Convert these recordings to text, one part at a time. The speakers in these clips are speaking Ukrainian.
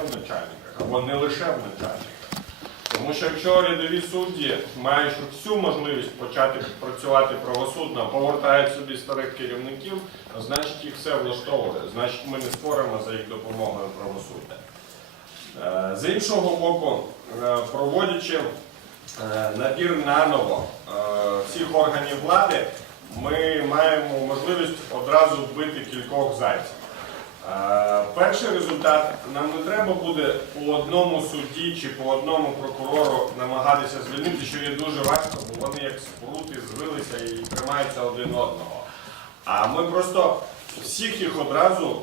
в начальниках, або не лише в начальниках. Тому що якщо рядові судді, маючи всю можливість почати працювати правосудно, повертають собі старих керівників, значить їх все влаштовує. Значить, ми не створимо за їх допомогою правосуддя. Е, З іншого боку, е, проводячи е, набір наново всіх органів влади, ми маємо можливість одразу вбити кількох зайців. Е, Перший результат нам не треба буде по одному судді чи по одному прокурору намагатися звільнити, що є дуже важко, бо вони як спрути звилися і тримаються один одного. А ми просто всіх їх одразу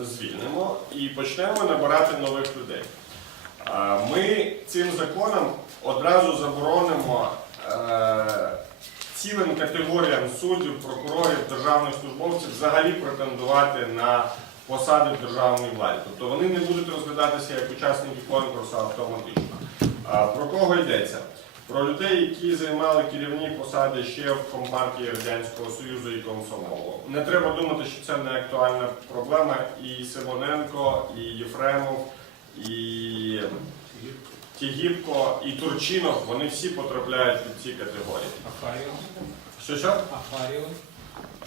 звільнимо і почнемо набирати нових людей. Е, Ми цим законом одразу заборонимо е, цілим категоріям суддів, прокурорів, державних службовців взагалі претендувати на посади в державній владі. Тобто вони не будуть розглядатися як учасники конкурсу автоматично. А Про кого йдеться? Про людей, які займали керівні посади ще в Компартії Радянського Союзу і Комсомолу. Не треба думати, що це не актуальна проблема. І Симоненко, і Єфремов, і Тігіпко, і Турчинов, вони всі потрапляють під ці категорії. Афаріо. Що що? Афаріо.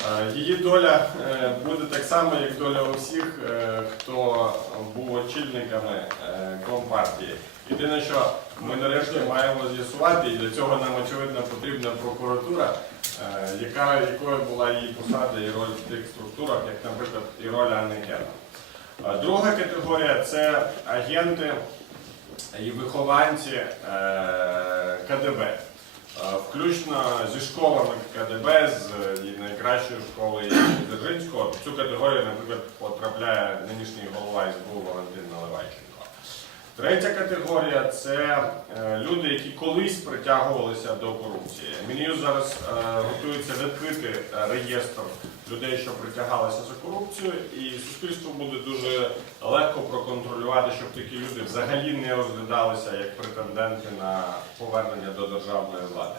Е, Її доля е, буде так само, як доля усіх, е, хто був очільниками компартії. Єдине, що ми нарешті маємо з'ясувати, і для цього нам очевидно потрібна прокуратура, яка, якою була її посада і роль в тих структурах, як, наприклад, і роль Анни Герман. Друга категорія це агенти і вихованці КДБ. Е, Включно зі школами КДБ, з е, найкращої школи Дзержинського. Цю категорію, наприклад, потрапляє нинішній голова СБУ Валентин Наливайченко. Третя категорія це е, люди, які колись притягувалися до корупції. Мін'юз зараз готується відкрити реєстр людей, що притягалися за корупцію, і суспільству буде дуже легко проконтролювати, щоб такі люди взагалі не розглядалися як претенденти на повернення до державної влади.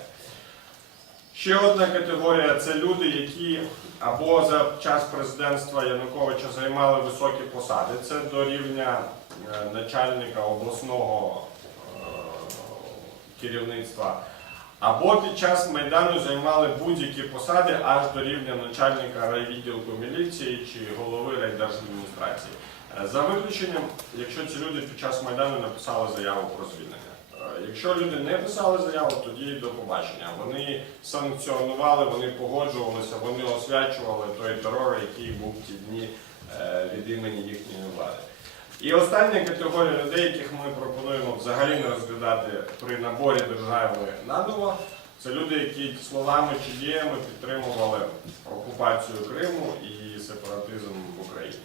Ще одна категорія це люди, які або за час президентства Януковича займали високі посади. Це до рівня е, начальника обласного е, керівництва, або під час Майдану займали будь-які посади аж до рівня начальника райвідділку міліції чи голови райдержадміністрації. Е, За виключенням, якщо ці люди під час Майдану написали заяву про звільнення. Е, Якщо люди не писали заяву, тоді до побачення. Вони санкціонували, вони погоджувалися, вони освячували той терор, який був ті дні е, від імені їхньої влади. І остання категорія людей, яких ми пропонуємо взагалі не розглядати при наборі держави наново, це люди, які словами чи діями підтримували окупацію Криму і сепаратизм в Україні.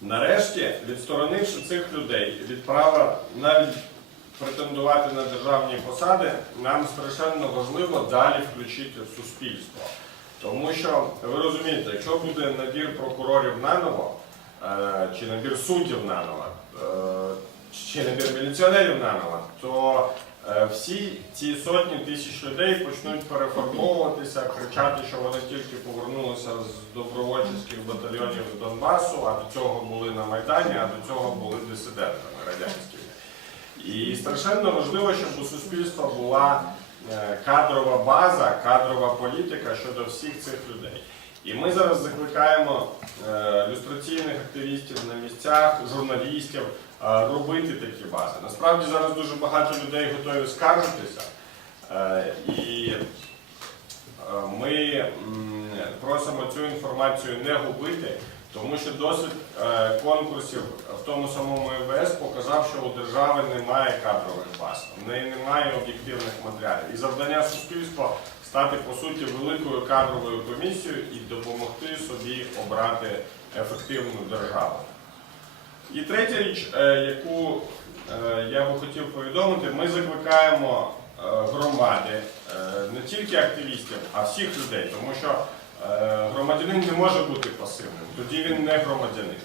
Нарешті, відсторонивши цих людей від права навіть претендувати на державні посади, нам страшенно важливо далі включити в суспільство. Тому що ви розумієте, якщо буде набір прокурорів наново, чи набір суддів наново, е, чи набір міліціонерів наново, то е, всі ці сотні тисяч людей почнуть перефарбовуватися, кричати, що вони тільки повернулися з добровольчих батальйонів з Донбасу, а до цього були на Майдані, а до цього були дисидентами радянськими. І страшенно важливо, щоб у суспільства була е, кадрова база, кадрова політика щодо всіх цих людей. І ми зараз закликаємо е, люстраційних активістів на місцях, журналістів е, робити такі бази. Насправді зараз дуже багато людей готові скаржитися. Е, І ми просимо цю інформацію не губити, тому що досвід конкурсів в тому самому МВС показав, що у держави немає кадрових баз, в неї немає об'єктивних матеріалів. І завдання суспільства стати по суті великою кадровою комісією і допомогти собі обрати ефективну державу. І третя річ, е, яку е, я би хотів повідомити, ми закликаємо е, громади, не тільки активістів, а всіх людей, тому що громадянин не може бути пасивним, тоді він не громадянин.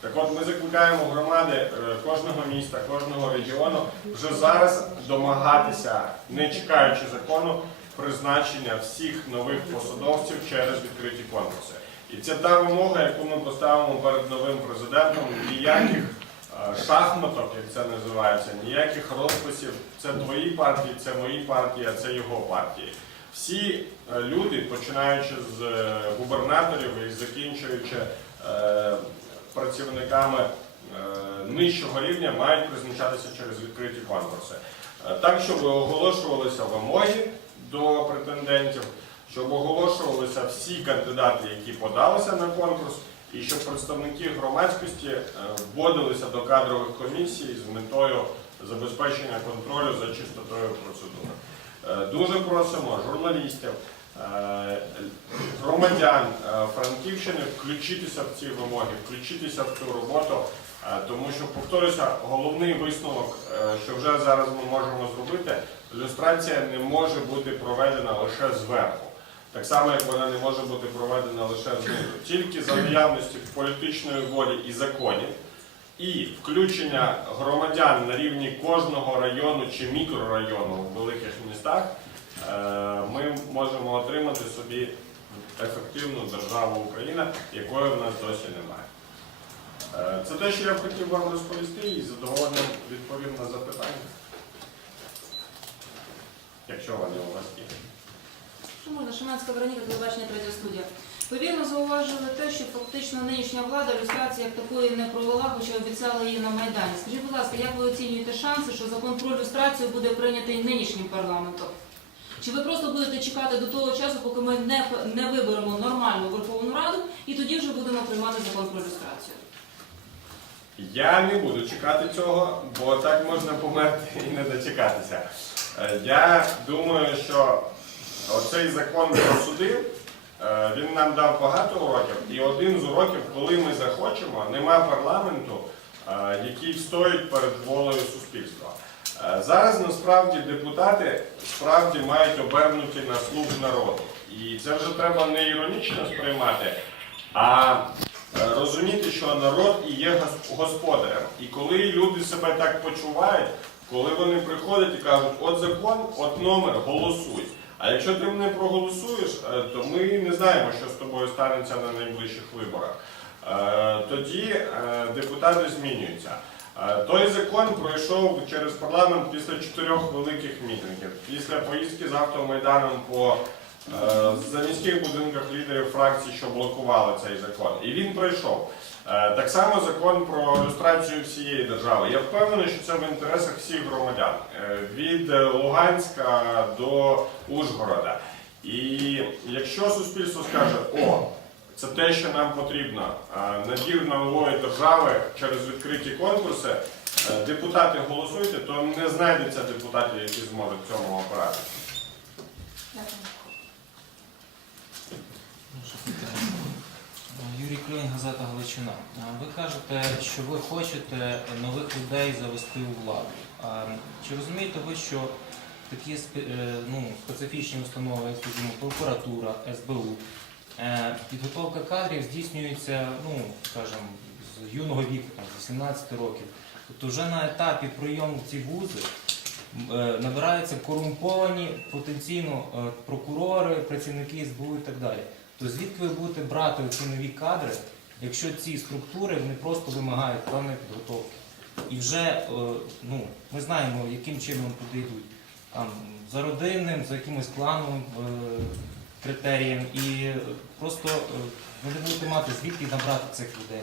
Так от ми закликаємо громади кожного міста, кожного регіону вже зараз домагатися, не чекаючи закону, призначення всіх нових посадовців через відкриті конкурси. І це та вимога, яку ми поставимо перед новим президентом. Ніяких е, шахматок, як це називається, ніяких розписів. Це твої партії, це мої партії, а це його партії. Всі е, люди, починаючи з е, губернаторів і закінчуючи працівниками нижчого рівня, мають призначатися через відкриті конкурси. Так, щоб оголошувалися вимоги до претендентів, щоб оголошувалися всі кандидати, які подалися на конкурс, і щоб представники громадськості е, вводилися до кадрових комісій з метою забезпечення контролю за чистотою процедури. Е, Дуже просимо журналістів, е, громадян Франківщини включитися в ці вимоги, включитися в цю роботу, тому що, повторюся, головний висновок, е, що вже зараз ми можемо зробити, люстрація не може бути проведена лише зверху. Так само, як вона не може бути проведена лише знизу. Тільки за наявності політичної волі і законів і включення громадян на рівні кожного району чи мікрорайону в великих містах, е, ми можемо отримати собі ефективну державу Україна, якої в нас досі немає. Е, Це те, що я б хотів вам розповісти, і з відповім на запитання. Якщо вони у вас є. Що можна, Шиманська Вероніка, телебачення третя студія. Ви вірно зауважили те, що фактично нинішня влада ілюстрації як такої не провела, хоча обіцяла її на Майдані. Скажіть, будь ласка, як ви оцінюєте шанси, що закон про ілюстрацію буде прийнятий нинішнім парламентом? Чи ви просто будете чекати до того часу, поки ми не, не виберемо нормальну Верховну Раду, і тоді вже будемо приймати закон про ілюстрацію? Я не буду чекати цього, бо так можна померти і не дочекатися. Е, Я думаю, що оцей закон про суди, е, він нам дав багато уроків, і один з уроків, коли ми захочемо, нема парламенту, е, який встоїть перед волею суспільства. Зараз насправді депутати справді мають обернуті на слуг народу. І це вже треба не іронічно сприймати, а розуміти, що народ і є гос- господарем. І коли люди себе так почувають, коли вони приходять і кажуть, от закон, от номер, голосуй. А якщо ти не проголосуєш, е, то ми не знаємо, що з тобою станеться на найближчих виборах. Е, Тоді е, депутати змінюються. Е, Той закон пройшов через парламент після чотирьох великих мітингів, після поїздки з автомайданом по Е, за міських будинках лідерів фракцій, що блокували цей закон. І він пройшов. Е, Так само закон про люстрацію всієї держави. Я впевнений, що це в інтересах всіх громадян е, від е, Луганська до Ужгорода. І якщо суспільство скаже, о, це те, що нам потрібно, е, набір нової держави через відкриті конкурси, е, депутати голосуйте, то не знайдеться депутатів, які зможуть цьому опиратися. Юрій Клюєн, газета Галичина. Ви кажете, що ви хочете нових людей завести у владу. Чи розумієте ви, що такі е, ну, специфічні установи, скажімо, прокуратура, СБУ, е, підготовка кадрів здійснюється, ну, скажімо, з юного віку, там, з 18 років. Тобто вже на етапі прийому в ці вузи е, набираються корумповані потенційно прокурори, працівники СБУ і так далі. То звідки ви будете брати ці нові кадри, якщо ці структури вони просто вимагають певної підготовки? І вже е, ну, ми знаємо, яким чином туди йдуть. Там, за родинним, за якимось плановим е, критерієм. І просто е, ви не будете мати звідки набрати цих людей.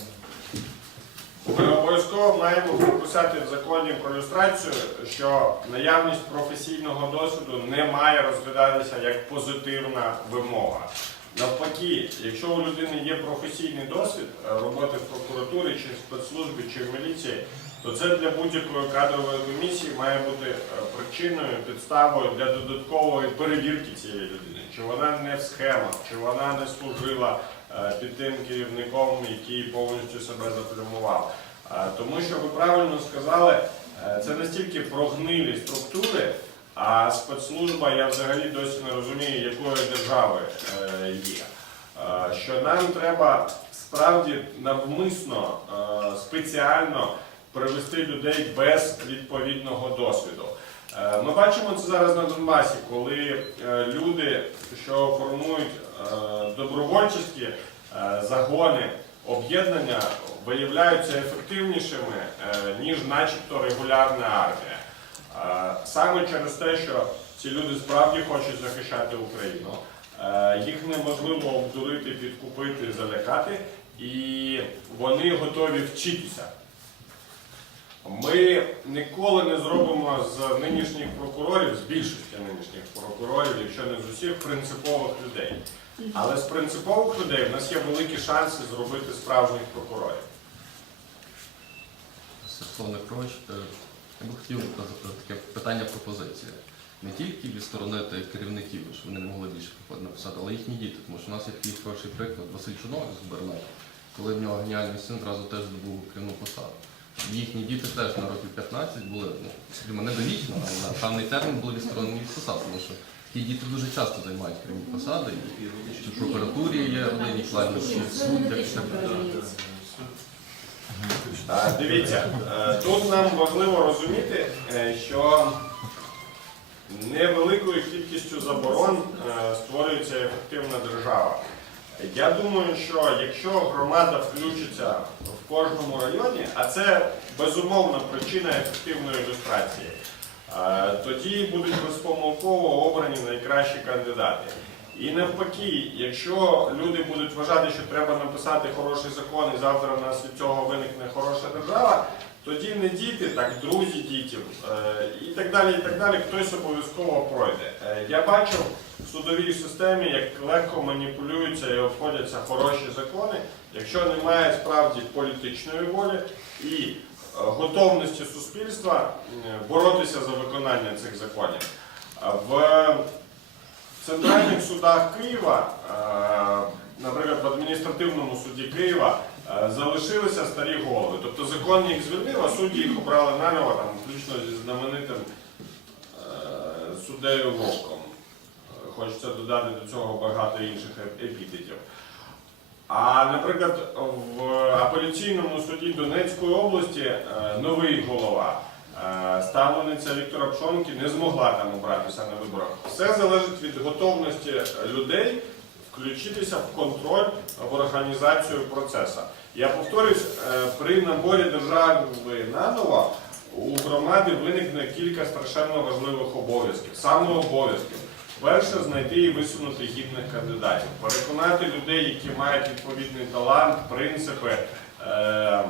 Ми обов'язково маємо прописати в законі про люстрацію, що наявність професійного досвіду не має розглядатися як позитивна вимога. Навпаки, якщо у людини є професійний досвід е, роботи в прокуратурі чи в спецслужбі чи в міліції, то це для будь-якої кадрової комісії має бути е, причиною, підставою для додаткової перевірки цієї людини. Чи вона не в схемах, чи вона не служила е, під тим керівником, який повністю себе заплюмував. Е, Тому що ви правильно сказали, це настільки прогнилі структури, а спецслужба, я взагалі досі не розумію, якої держави е, є. Е, Що нам треба справді навмисно, е, спеціально привести людей без відповідного досвіду. Ми бачимо це зараз на Донбасі, коли люди, що формують добровольчі загони, об'єднання, виявляються ефективнішими, ніж начебто регулярна армія. Саме через те, що ці люди справді хочуть захищати Україну, е, їх неможливо обдурити, підкупити, залякати, і вони готові вчитися. Ми ніколи не зробимо з нинішніх прокурорів, з більшості нинішніх прокурорів, якщо не з усіх, принципових людей. Але з принципових людей в нас є великі шанси зробити справжніх прокурорів. Святлана Крович, я би хотів таке питання пропозиція. Не тільки відсторонити керівників, щоб вони могли більше написати, але їхні діти. Тому що у нас є такий хороший приклад Василь Чорнов з Бернак, коли в нього геніальний син одразу теж здобув керівну посаду. Їхні діти теж на років 15 були, ну, не довічно, але на певний термін були відсторонені від посад, тому що такі діти дуже часто займають керівні посади, і в прокуратурі є родинні члени, і в Це суддях і генетично так далі. передається. Е, Дивіться, е, тут нам важливо розуміти, е, що невеликою кількістю заборон е, створюється ефективна держава. Я думаю, що якщо громада включиться в кожному районі, а це безумовна причина ефективної ілюстрації, тоді будуть безпомилково обрані найкращі кандидати. І навпаки, якщо люди будуть вважати, що треба написати хороший закон і завтра в нас від цього виникне хороша держава, тоді не діти, так друзі дітів е, і так далі, і так далі, хтось обов'язково пройде. Е, Я бачив в судовій системі, як легко маніпулюються і обходяться хороші закони, якщо немає справді політичної волі і е, готовності суспільства боротися за виконання цих законів. В в центральних судах Києва, е, наприклад, в адміністративному суді Києва, е, залишилися старі голови. Тобто закон їх звільнив, а судді їх обрали наново, там, включно зі знаменитим е, суддею Вовком. Хочеться додати до цього багато інших епітетів. А, наприклад, в апеляційному суді Донецької області новий голова. Е, Ставлениця Віктора Пшонки не змогла там обратися на виборах. Все залежить від готовності людей включитися в контроль в організацію процесу. Я повторюсь, е, при наборі держави наново у громади виникне кілька страшенно важливих обов'язків, саме обов'язків. Перше знайти і висунути гідних кандидатів, переконати людей, які мають відповідний талант, принципи. Е-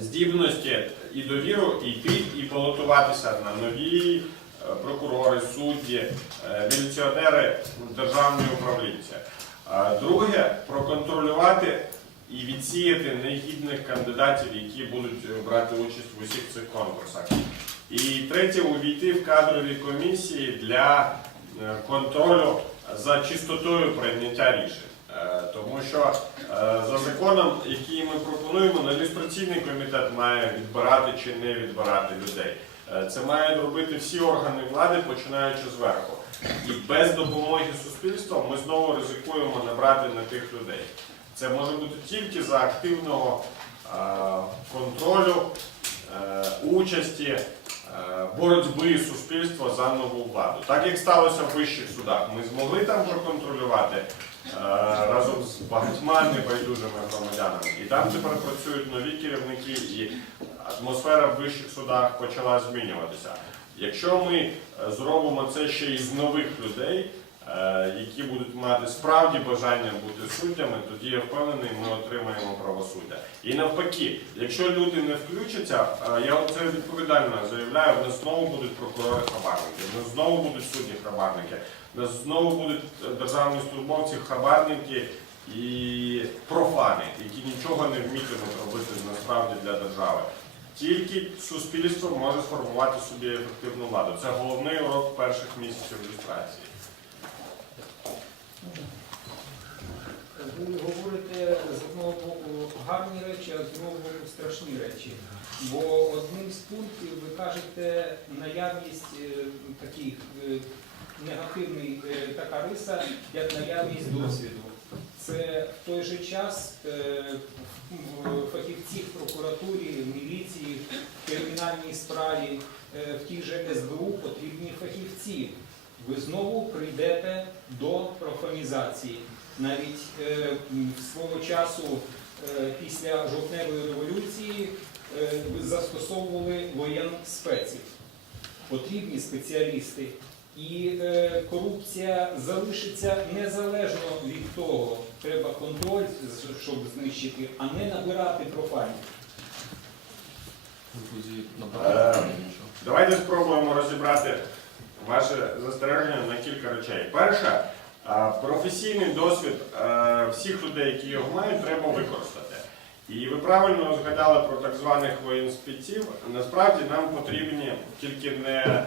здібності і довіру йти і балотуватися на нові е, прокурори, судді, е, міліціонери, державні управлінці. Друге, проконтролювати і відсіяти негідних кандидатів, які будуть е, брати участь в усіх цих конкурсах. І третє, увійти в кадрові комісії для контролю за чистотою прийняття рішень. Тому що за законом, який ми пропонуємо, ілюстраційний комітет має відбирати чи не відбирати людей. Е, Це мають робити всі органи влади, починаючи зверху. І без допомоги суспільства ми знову ризикуємо набрати на тих людей. Це може бути тільки за активного е, контролю, е, участі, е, боротьби суспільства за нову владу. Так як сталося в вищих судах, ми змогли там проконтролювати е, разом з багатьма небайдужими громадянами. І там тепер працюють нові керівники, і атмосфера в вищих судах почала змінюватися. Якщо ми е, зробимо це ще із нових людей, е, які будуть мати справді бажання бути суддями, тоді я впевнений, ми отримаємо правосуддя. І навпаки, якщо люди не включаться, е, я це відповідально заявляю, в нас знову будуть прокурори хабарники, в нас знову будуть судді хабарники, знову будуть е, державні службовці хабарники і профани, які нічого не вмітимуть робити насправді для держави. Тільки суспільство може сформувати собі ефективну владу. Це головний урок перших місяців ілюстрації. Ви говорите з одного боку гарні речі, а з другого боку страшні речі. Бо одним з пунктів ви кажете наявність е, таких е, негативний е, така риса, як наявність досвіду. Це в той же час е, фахівці в прокуратурі, в міліції, в кримінальній справі, е, в тій же СБУ потрібні фахівці. Ви знову прийдете до профанізації. Навіть свого часу після жовтневої революції е, застосовували воєнспеців. Потрібні спеціалісти. І е, корупція залишиться незалежно від того, треба контроль, щоб знищити, а не набирати профайлів. Е. Давайте спробуємо розібрати ваше застереження на кілька речей. Перше, е, професійний досвід е, всіх людей, які його мають, треба використати. І ви правильно згадали про так званих воєнспеців. Насправді нам потрібні тільки не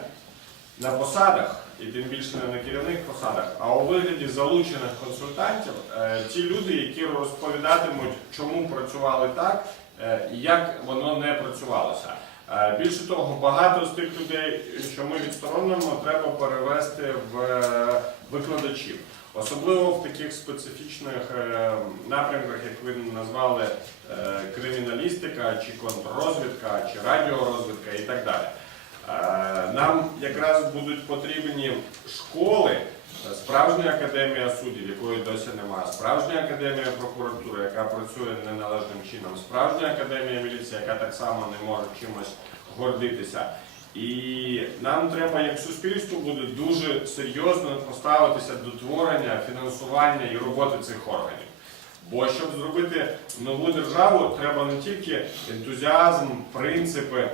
на посадах, і тим більше не на керівних посадах, а у вигляді залучених консультантів е, ті люди, які розповідатимуть, чому працювали так е, і як воно не працювалося. Е, Більше того, багато з тих людей, що ми відсторонимо, треба перевести в викладачів. Особливо в таких специфічних напрямках, як ви назвали криміналістика, чи контррозвідка, чи радіорозвідка і так далі. Е, Нам якраз будуть потрібні школи, е, справжня академія суддів, якої досі немає, справжня академія прокуратури, яка працює неналежним чином, справжня академія міліції, яка так само не може чимось гордитися. І нам треба, як суспільству, буде дуже серйозно поставитися до творення, фінансування і роботи цих органів. Бо щоб зробити нову державу, треба не тільки ентузіазм, принципи,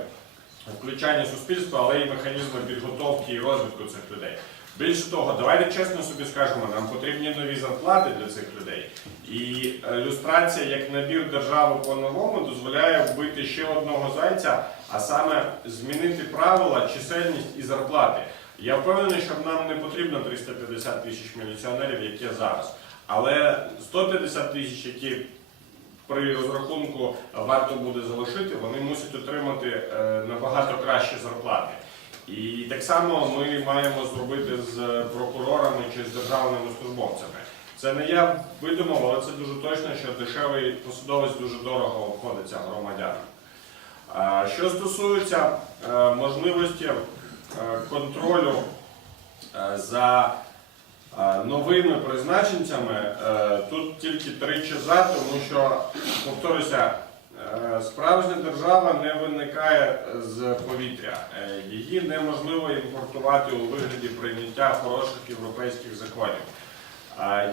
включання суспільства, але й механізми підготовки і розвитку цих людей. Більше того, давайте чесно собі скажемо, нам потрібні нові зарплати для цих людей. І люстрація як набір держави по-новому дозволяє вбити ще одного зайця, а саме змінити правила, чисельність і зарплати. Я впевнений, що нам не потрібно 350 тисяч міліціонерів, як є зараз. Але 150 тисяч, які при розрахунку варто буде залишити, вони мусять отримати е, набагато кращі зарплати. І так само ми маємо зробити з прокурорами чи з державними службовцями. Це не я видумав, але це дуже точно, що дешевий посадовець дуже дорого обходиться громадянам. Що стосується е, можливості е, контролю за новими призначенцями, е, тут тільки тричі за, тому що, повторюся, е, справжня держава не виникає з повітря. Е, Її неможливо імпортувати у вигляді прийняття хороших європейських законів.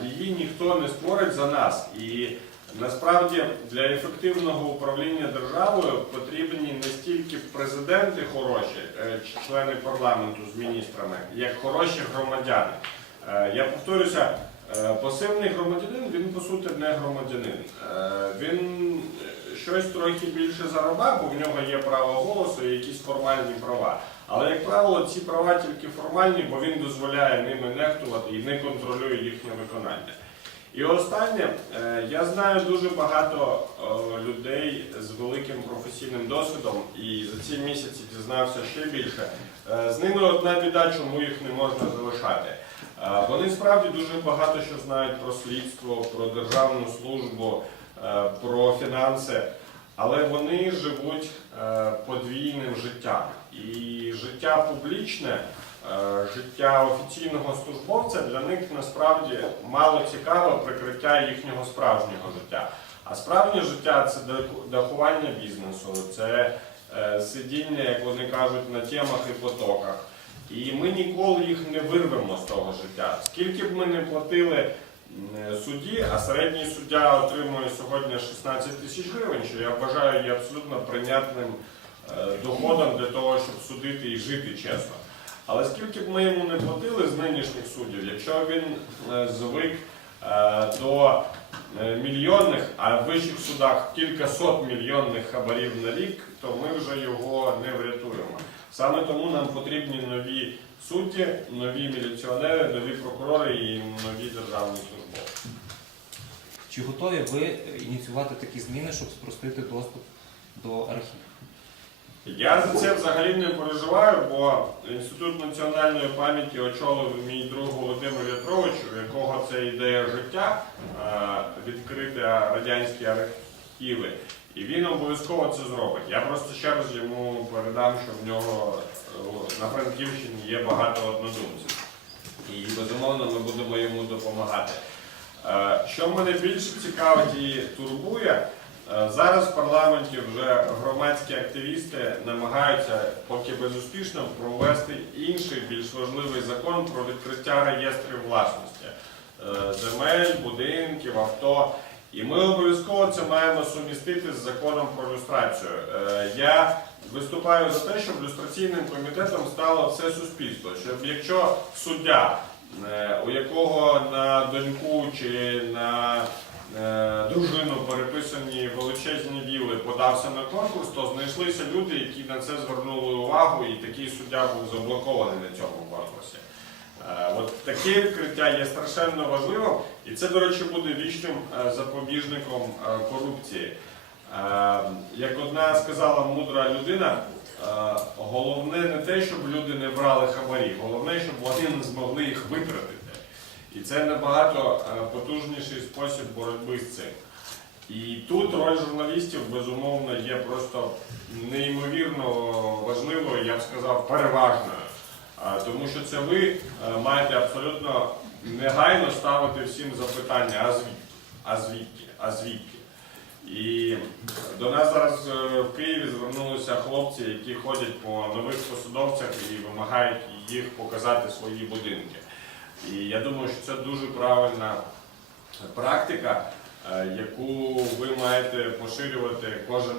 Її ніхто не створить за нас. І насправді для ефективного управління державою потрібні не стільки президенти хороші, е, члени парламенту з міністрами, як хороші громадяни. Е, Я повторюся, е, пасивний громадянин, він по суті не громадянин. Е, Він щось трохи більше заробляє, бо в нього є право голосу і якісь формальні права. Але, як правило, ці права тільки формальні, бо він дозволяє ними нехтувати і не контролює їхнє виконання. І останнє, я знаю дуже багато людей з великим професійним досвідом, і за ці місяці дізнався ще більше. З ними одна біда, чому їх не можна залишати. Вони справді дуже багато що знають про слідство, про державну службу, е, про фінанси, але вони живуть е, подвійним життям. І життя публічне, е, життя офіційного службовця для них насправді мало цікаве прикриття їхнього справжнього життя. А справжнє життя це дахування бізнесу, це сидіння, як вони кажуть, на темах і потоках. І ми ніколи їх не вирвемо з того життя. Скільки б ми не платили судді, а середній суддя отримує сьогодні 16 тисяч гривень, що я вважаю є абсолютно прийнятним е, доходом для того, щоб судити і жити чесно. Але скільки б ми йому не платили з нинішніх суддів, якщо він е, звик е, до мільйонних, а в вищих судах кількасот мільйонних хабарів на рік, то ми вже його не врятуємо. Саме тому нам потрібні нові судді, нові міліціонери, нові прокурори і нові державні службовці. Чи готові ви ініціювати такі зміни, щоб спростити доступ до архівів? Я за це взагалі не переживаю, бо Інститут національної пам'яті очолив мій друг Володимир Ятрович, у якого це ідея життя е, відкрити радянські архіви. І він обов'язково це зробить. Я просто ще раз йому передам, що в нього е, на Франківщині є багато однодумців. І безумовно ми будемо йому допомагати. Е, Що мене більше цікавить і турбує, Е, Зараз в парламенті вже громадські активісти намагаються, поки безуспішно, провести інший більш важливий закон про відкриття реєстрів власності земель, будинків, авто. І ми обов'язково це маємо сумістити з законом про люстрацію. Е, Я виступаю за те, щоб люстраційним комітетом стало все суспільство. Щоб якщо суддя, е, у якого на доньку чи на е, дружину переписані величезні віли, подався на конкурс, то знайшлися люди, які на це звернули увагу, і такий суддя був заблокований на цьому конкурсі. От таке відкриття є страшенно важливим, і це, до речі, буде вічним е, запобіжником е, корупції. Е, Як одна сказала мудра людина, головне не те, щоб люди не брали хабарі, головне, щоб вони не змогли їх витратити. І це набагато потужніший спосіб боротьби з цим. І тут роль журналістів, безумовно, є просто неймовірно важливою, я б сказав, переважною. Тому що це ви е, маєте абсолютно негайно ставити всім запитання, а звідки, а звідки, а звідки. І до нас зараз е, в Києві звернулися хлопці, які ходять по нових посадовцях і вимагають їх показати свої будинки. І я думаю, що це дуже правильна практика, е, яку ви маєте поширювати кожен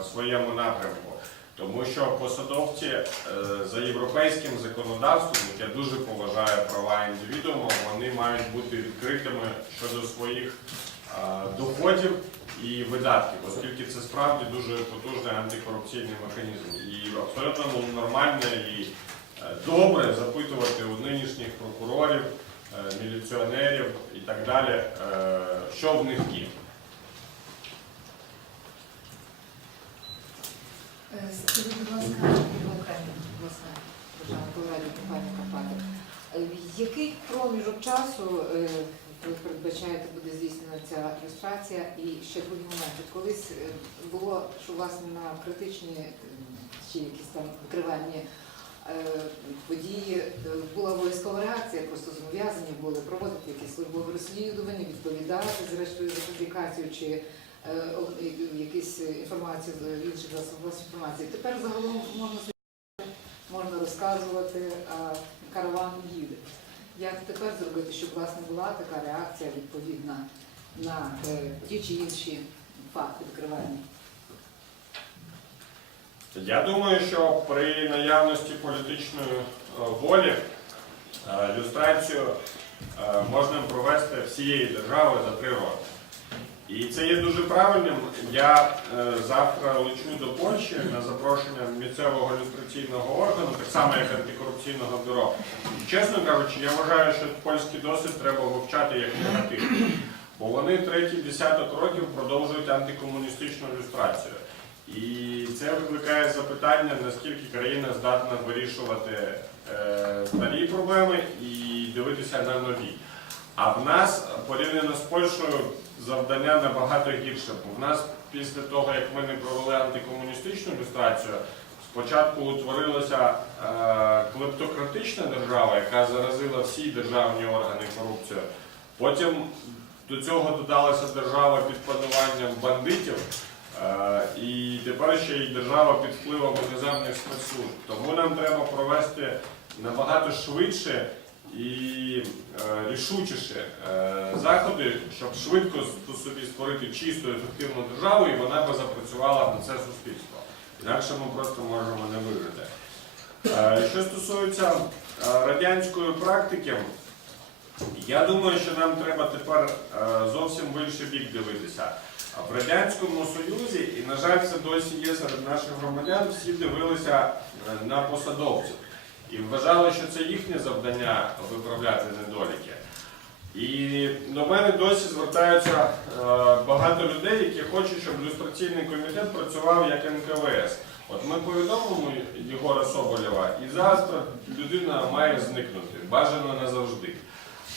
в своєму напрямку. Тому що посадовці е, за європейським законодавством, яке дуже поважає права індивідуума, вони мають бути відкритими щодо своїх е, доходів і видатків, оскільки це справді дуже потужний антикорупційний механізм. І абсолютно нормально і е, добре запитувати у нинішніх прокурорів, міліціонерів і так далі, що в них є. Е, Скажіть, будь ласка, окремо, будь ласка, державна телерадіо компанія Карпати. Е, в Який проміжок часу е, ви передбачаєте буде здійснена ця реєстрація? І ще другий момент. Колись е, було, що власне на критичні е, чи якісь там викривальні е, події е, була обов'язкова реакція, просто зобов'язані були проводити якісь службові розслідування, відповідати зрештою за публікацію чи е, якісь інформацію з інших засобів інформації. Тепер загалом можна можна розказувати, а караван їде. Як тепер зробити, щоб власне була така реакція відповідна на е, ті чи інші факти відкривання? Я думаю, що при наявності політичної е, волі е, люстрацію е, можна провести всієї держави за три роки. І це є дуже правильним. Я е, завтра лечу до Польщі на запрошення місцевого люстраційного органу, так само як антикорупційного бюро. І, чесно кажучи, я вважаю, що польський досвід треба вивчати як негативний. Бо вони третій десяток років продовжують антикомуністичну люстрацію. І це викликає запитання, наскільки країна здатна вирішувати е, старі проблеми і дивитися на нові. А в нас порівняно з Польщею завдання набагато гірше. Бо в нас після того, як ми не провели антикомуністичну люстрацію, спочатку утворилася е, клептократична держава, яка заразила всі державні органи корупцією. Потім до цього додалася держава під пануванням бандитів. Е, І тепер ще й держава під впливом іноземних спецслужб. Тому нам треба провести набагато швидше і е, рішучіше е, заходи, щоб швидко собі створити чисту ефективну державу, і вона би запрацювала на це суспільство. Інакше ми просто можемо не вижити. Е, Що стосується радянської практики, я думаю, що нам треба тепер зовсім в інший бік дивитися. А В Радянському Союзі, і, на жаль, це досі є серед наших громадян, всі дивилися на посадовців і вважали, що це їхнє завдання виправляти недоліки. І до мене досі звертаються е, багато людей, які хочуть, щоб люстраційний комітет працював як НКВС. От ми повідомимо Єгора Соболєва, і завтра людина має зникнути, бажано назавжди.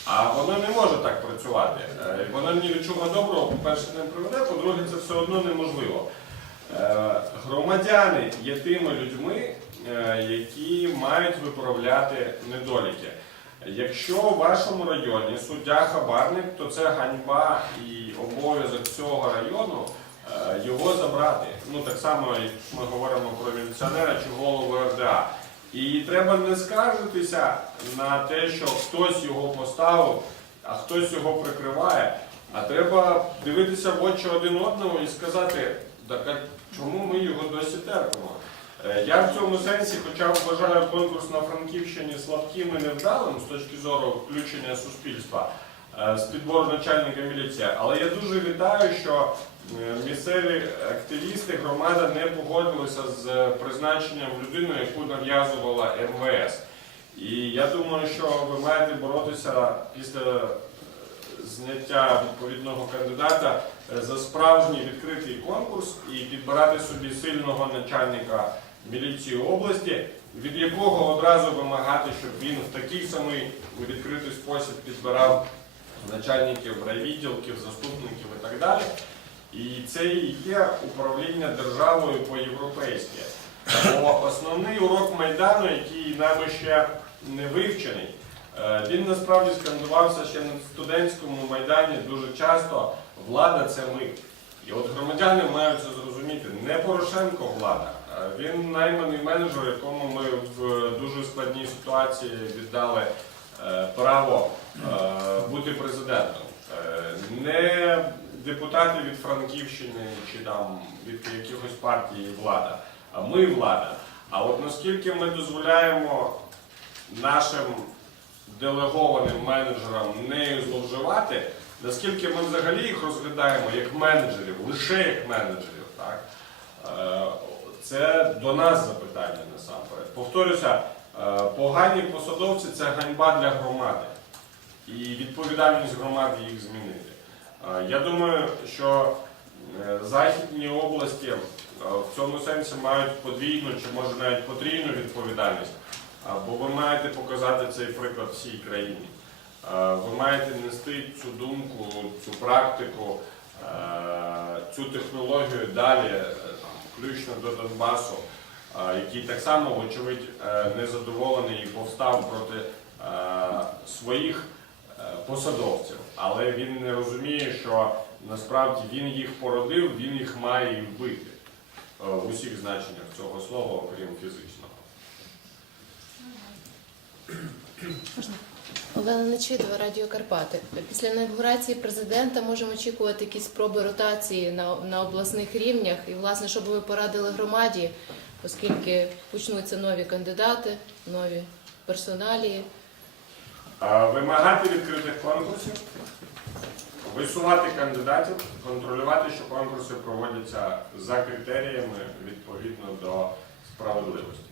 А воно не може так працювати. Е, Воно ні до чого доброго, по-перше, не приведе, по-друге, це все одно неможливо. Е, Громадяни є тими людьми, які мають виправляти недоліки. Якщо в вашому районі суддя хабарник, то це ганьба і обов'язок цього району е, е, його забрати. Ну так само, як ми говоримо про міліціонера чи голову РДА. І треба не скаржитися на те, що хтось його поставив, а хтось його прикриває. А треба дивитися в очі один одному і сказати, так а чому ми його досі терпимо? Е, Я в цьому сенсі, хоча вважаю конкурс на Франківщині слабким і невдалим з точки зору включення суспільства е, з підбору начальника міліції, але я дуже вітаю, що е, місцеві активісти, громада не погодилися з призначенням людини, яку нав'язувала МВС. І я думаю, що ви маєте боротися після зняття відповідного кандидата за справжній відкритий конкурс і підбирати собі сильного начальника міліції області, від якого одразу вимагати, щоб він в такий самий відкритий спосіб підбирав начальників райвідділків, заступників і так далі. І це і є управління державою по-європейськи. Бо основний урок Майдану, який нами ще не вивчений, е, він насправді скандувався ще на студентському майдані дуже часто. Влада це ми. І от громадяни мають це зрозуміти. Не Порошенко влада, він найманий менеджер, якому ми в дуже складній ситуації віддали е, право е, бути президентом. Е, Не депутати від Франківщини чи там від якихось партій влада, а ми влада. А от наскільки ми дозволяємо нашим делегованим менеджерам нею зловживати, наскільки ми взагалі їх розглядаємо як менеджерів, лише як менеджерів, так? Це до нас запитання насамперед. Повторюся, е, погані посадовці це ганьба для громади і відповідальність громади їх змінити. Е, Я думаю, що е, західні області в цьому сенсі мають подвійну чи може навіть потрійну відповідальність, бо ви маєте показати цей приклад всій країні. Ви маєте нести цю думку, цю практику, цю технологію далі, включно до Донбасу, е, який так само, вочевидь, е, незадоволений і повстав проти е, своїх посадовців. Але він не розуміє, що насправді він їх породив, він їх має і вбити в усіх значеннях цього слова, окрім фізичного. Олена Нечидова, Радіо Карпати. Після інаугурації президента можемо очікувати якісь спроби ротації на, на обласних рівнях. І, власне, що би ви порадили громаді, оскільки почнуться нові кандидати, нові персоналії. Е, Вимагати відкритих конкурсів, висувати кандидатів, контролювати, що конкурси проводяться за критеріями відповідно до справедливості.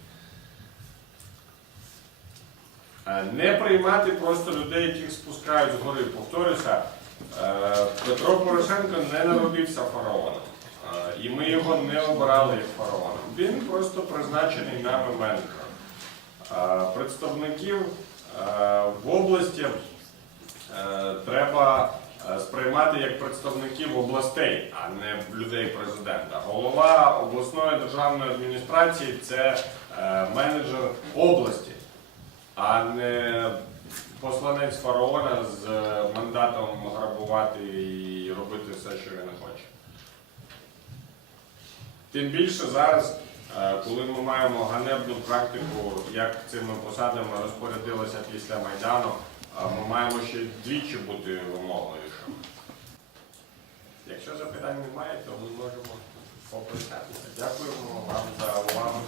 Е, Не приймати просто людей, яких спускають згори. Повторюся, е, Петро Порошенко не народився фараоном. Е, І ми його не обирали як фараоном. Він просто призначений менеджером. Е, Представників е, в області е, треба е, сприймати як представників областей, а не людей президента. Голова обласної державної адміністрації це е, менеджер області, а не посланець фараона з мандатом грабувати і робити все, що він хоче. Тим більше зараз, е, коли ми маємо ганебну практику, як цими посадами розпорядилися після Майдану, е, ми маємо ще двічі бути вимогливішими. Якщо запитань немає, то ми можемо попрощатися. Дякуємо вам за увагу.